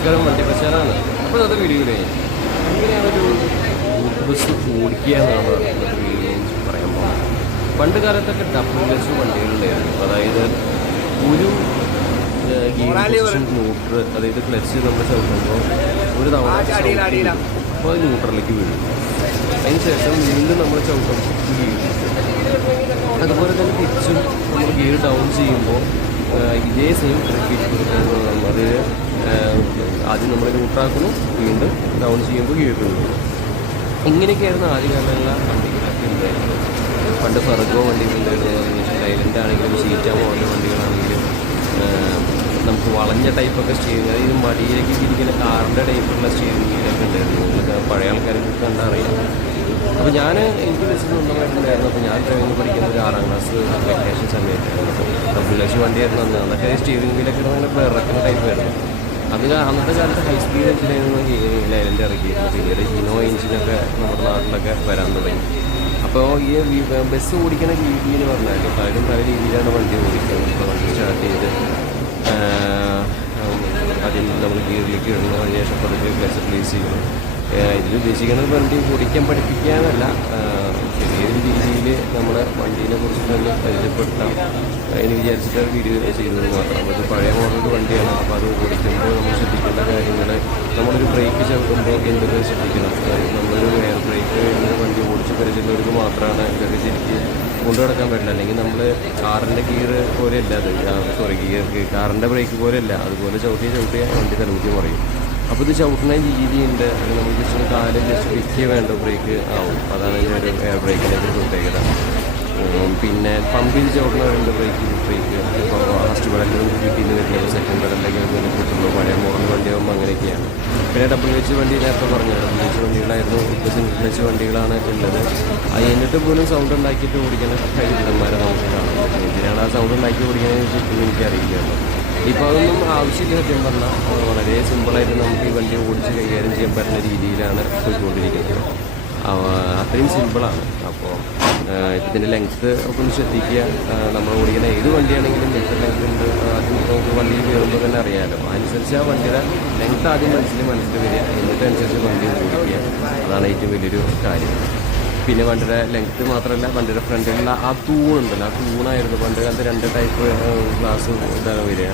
നമസ്കാരം, വണ്ടി പ്രശ്നമാണ്. അപ്പോൾ അത് വീഡിയോയിലേ എങ്ങനെയാണൊരു റൂട്ട് ബസ് ഓടിക്കുക എന്നാണ് ഇന്നത്തെ വീഡിയോയിൽ പറയാൻ പോകുന്നത്. പണ്ട് കാലത്തൊക്കെ ഡബിൾ ക്ലച്ച് വണ്ടികളുണ്ടായിരുന്നു. അതായത് ഒരു ന്യൂട്രൽ, അതായത് ക്ലച്ച് നമ്മൾ ചവിട്ടുമ്പോൾ ഒരു തവണ അപ്പോൾ അത് ന്യൂട്രലിലേക്ക് വീഴും. അതിന് ശേഷം വീണ്ടും നമ്മൾ ചവിട്ടുമ്പോൾ വീഴും. അതുപോലെ തന്നെ തിരിച്ചും നമ്മൾ ഗിയർ ഡൗൺ ചെയ്യുമ്പോൾ ഇതേ സെയിം റിപ്പീറ്റ്. അത് ആദ്യം നമ്മൾ ന്യൂട്രാക്കുന്നു, വീണ്ടും ഡൗൺ ചെയ്യുമ്പോൾ ഗിയർ ഇടുന്നു. ഇങ്ങനെയൊക്കെയായിരുന്നു ആദ്യകാലങ്ങളിലെ വണ്ടികളൊക്കെ ഉണ്ടായിരുന്നത്. പണ്ട് ഫെർഗോ വണ്ടികളുണ്ടായിരുന്നു. ലൈലൻ്റ് ആണെങ്കിലും സീറ്റാമോ ഓരോ വണ്ടികളാണെങ്കിലും നമുക്ക് വളഞ്ഞ ടൈപ്പൊക്കെ സ്റ്റിയറിംഗ്, അതായത് മടിയിലേക്ക് ഇരിക്കുന്ന കാറിൻ്റെ ടൈപ്പുള്ള സ്റ്റിയറിംഗ് വീലൊക്കെ ഉണ്ടായിരുന്നു. നിങ്ങൾക്ക് പഴയ ആൾക്കാർക്ക് കണ്ടാൽ അറിയാം. അപ്പോൾ എനിക്ക് ലൈസൻസ് സ്വന്തമായിട്ടുണ്ടായിരുന്നു. അപ്പോൾ ഞാൻ ഡ്രൈവിംഗ് പഠിക്കുന്ന ഒരു 6ാം ക്ലാസ് വെക്കേഷൻ സമയത്തായിരുന്നു. ഡബിൾ ക്ലച്ച് വണ്ടിയായിരുന്നു അന്ന്. അന്നൊക്കെ സ്റ്റിയറിംഗ് വീലൊക്കെ ഇങ്ങനെ ഇറക്കുന്ന ടൈപ്പായിരുന്നു. അന്നത്തെ കാലത്ത് ഹൈ സ്പീഡ് എഞ്ചിനായിരുന്നു ലൈലൻ്റ് ഇറക്കിയിരുന്നു. പിന്നീട് ഹിനോ എഞ്ചിനൊക്കെ നമ്മുടെ നാട്ടിലൊക്കെ വരാൻ തുടങ്ങി. അപ്പോൾ ഈ ബസ് ഓടിക്കുന്ന രീതി എന്ന് പറഞ്ഞാൽ പലരും പല രീതിയിലാണ് വണ്ടി ഓടിക്കുന്നത്. ഇപ്പോൾ വണ്ടി സ്റ്റാർട്ട് ചെയ്ത് ആദ്യം നമ്മൾ ഗിയറിലേക്ക് ഇടുന്നു, അതിന് ശേഷം പതുക്കെ ക്ലച്ച് റിലീസ് ചെയ്യുന്നു. ഇതിൽ ഉദ്ദേശിക്കുന്നത് വണ്ടി ഓടിക്കാൻ പഠിപ്പിക്കാനല്ല, ചെറിയൊരു രീതിയിൽ നമ്മുടെ വണ്ടീനെ കുറിച്ചിട്ടൊന്ന് പരിചയപ്പെടുത്താം എന്ന് വിചാരിച്ചിട്ട് വീഡിയോ ചെയ്തത് മാത്രം. അത് പഴയ മോഡൽ വണ്ടിയാണ്. അപ്പോൾ അത് ഓടിക്കുമ്പോൾ നമ്മൾ ശ്രദ്ധിക്കേണ്ട കാര്യങ്ങൾ, നമ്മളൊരു ബ്രേക്ക് ചവിട്ടുമ്പോൾ എന്തൊക്കെ ശ്രദ്ധിക്കണം. നമ്മളൊരു എയർ ബ്രേക്ക് വണ്ടി ഓടിച്ച് പരിചയമുള്ളവർക്ക് മാത്രമാണ് ഇതൊക്കെ ശരിക്കും കൊണ്ടു നടക്കാൻ പറ്റില്ല. അല്ലെങ്കിൽ നമ്മൾ കാറിൻ്റെ ഗിയർ പോലെയല്ല അത്, കാറിൻ്റെ ബ്രേക്ക് പോലെയല്ല. അതുപോലെ ചവിട്ടിയ വണ്ടി തലമുറ്റി മറിയും. അപ്പോൾ ഇത് ചവിട്ടുന്ന രീതിയുണ്ട്. നമ്മൾ ജസ്റ്റ് കാല് ജസ്റ്റ് പിക്ക് വേണ്ട ബ്രേക്ക് ആവും. അതാണ് ഇതിൻ്റെ ഒരു എയർ ബ്രേക്കിൻ്റെ ഒരു പ്രത്യേകത. പിന്നെ പമ്പ് ചെയ്ത് ചവിട്ടുന്നവരുണ്ട് ബ്രേക്ക്. ഇപ്പോൾ ഫസ്റ്റ് പെടലിൽ കിട്ടിയെന്ന് വരില്ല, സെക്കൻഡ് പെടലിലേക്ക് കിട്ടുള്ളൂ. പഴയ മോഡൽ വണ്ടിയാകുമ്പോൾ അങ്ങനെയൊക്കെയാണ്. പിന്നെ ഡബിൾ ക്ലച്ച് വണ്ടി നേരത്തെ പറഞ്ഞു, ഡബിൾ ക്ലച്ച് വണ്ടികളായിരുന്നു. ഇപ്പോൾ സിംഗിൾ ക്ലച്ച് വണ്ടികളാണ് ഉള്ളത്. അത് എന്നിട്ട് പോലും സൗണ്ട് ഉണ്ടാക്കിയിട്ട് ഓടിക്കുന്ന കഴിവുള്ളവന്മാരെ നമുക്ക് കാണാം. എന്തിനാണ് ആ സൗണ്ട് ഉണ്ടാക്കി ഓടിക്കുന്നതിനെ കുറിച്ച് എനിക്കറിയില്ലല്ലോ. ഇപ്പോൾ അതൊന്നും ആവശ്യമില്ല. സത്യം പറഞ്ഞാൽ വളരെ സിമ്പിളായിട്ട് നമുക്ക് ഈ വണ്ടി ഓടിച്ച് കൈകാര്യം ചെയ്യാൻ പറ്റുന്ന രീതിയിലാണ് പോയിക്കൊണ്ടിരിക്കുന്നത്. അത്രയും സിമ്പിളാണ്. അപ്പോൾ ഇതിൻ്റെ ലെങ്ത്ത് ഒക്കെ ഒന്ന് ശ്രദ്ധിക്കുക. നമ്മൾ ഓടിക്കുന്ന ഏത് വണ്ടിയാണെങ്കിലും എത്ര ലെങ്ത് ഉണ്ട് ആദ്യം നമുക്ക് വണ്ടിയിൽ കയറുമ്പോൾ തന്നെ അറിയാമല്ലോ. അനുസരിച്ച് ആ വണ്ടിയുടെ ലെങ്ത്ത് ആദ്യം മനസ്സിൽ വരിക, എന്നിട്ടനുസരിച്ച് വണ്ടി ഓടിക്കുക. അതാണ് ഏറ്റവും വലിയൊരു കാര്യം. പിന്നെ വണ്ടിയുടെ ലെങ്ത്ത് മാത്രമല്ല, വണ്ടിയുടെ ഫ്രണ്ടിലുള്ള ആ തൂണുണ്ടല്ലോ, ആ തൂണായിരുന്നു പണ്ട് കാലത്ത് 2 ടൈപ്പ് ഗ്ലാസ് ഇതാണ് വരിക.